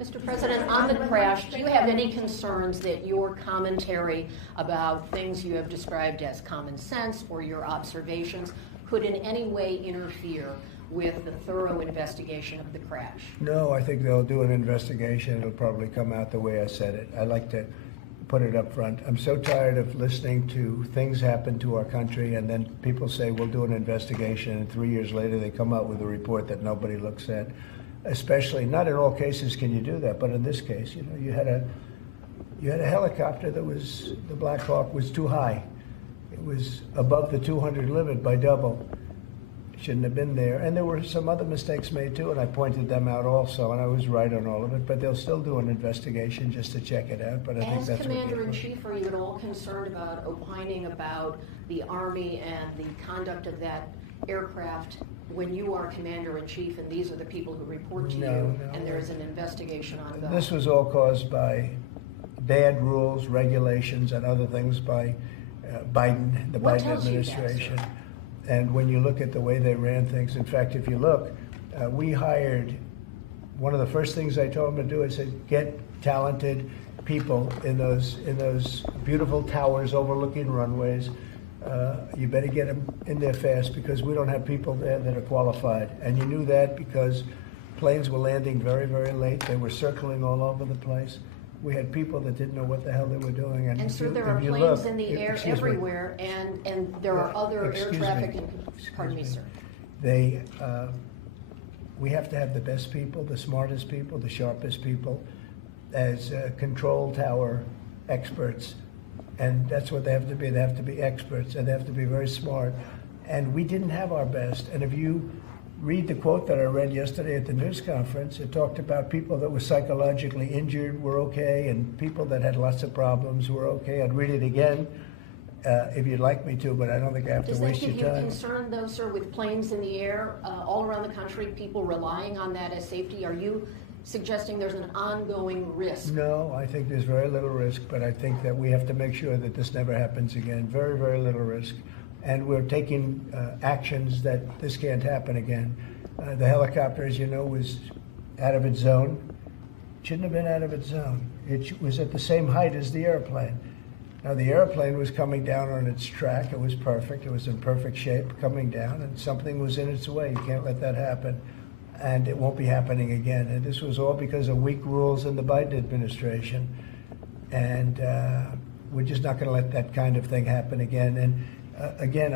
Mr. President, on the crash, do you have any concerns that your commentary about things you have described as common sense or your observations could in any way interfere with the thorough investigation of the crash? No, I think they'll do an investigation. It'll probably come out the way I said it. I like to put it up front. I'm so tired of listening to things happen to our country and then people say we'll do an investigation and 3 years later they come out with a report that nobody looks at. Especially, not in all cases can you do that, but in this case, you had a helicopter that was, the Black Hawk was too high. It was above the 200 limit by double. Shouldn't have been there. And there were some other mistakes made too, and I pointed them out also, and I was right on all of it, but they'll still do an investigation just to check it out. But I think that's Commander-in-Chief, are you at all concerned about opining about the Army and the conduct of that aircraft when you are Commander-in-Chief and these are the people who report to you and there is an investigation ongoing? This was all caused by bad rules, regulations, and other things by Biden, the Biden administration. And when you look at the way they ran things, in fact, if you look, we hired, one of the first things I told them to do, I said, get talented people in those beautiful towers overlooking runways. You better get them in there fast because we don't have people there that are qualified. And you knew that because planes were landing very, very late. They were circling all over the place. We had people that didn't know what the hell they were doing. And so there are planes in the air everywhere, and there are other air traffic. Pardon me, sir. We have to have the best people, the smartest people, the sharpest people as control tower experts. And that's what they have to be. They have to be experts, and they have to be very smart. And we didn't have our best. And if you read the quote that I read yesterday at the news conference, it talked about people that were psychologically injured were okay, and people that had lots of problems were okay. I'd read it again if you'd like me to, but I don't think I have to waste your time. Does that give you concern, though, sir, with planes in the air all around the country, people relying on that as safety? Are you suggesting there's an ongoing risk? No, I think there's very little risk, but I think that we have to make sure that this never happens again. Very, very little risk. And we're taking actions that this can't happen again. The helicopter, as you know, was out of its zone. Shouldn't have been out of its zone. It was at the same height as the airplane. Now, the airplane was coming down on its track. It was perfect. It was in perfect shape coming down, and something was in its way. You can't let that happen. And it won't be happening again. And this was all because of weak rules in the Biden administration. And we're just not going to let that kind of thing happen again. And again,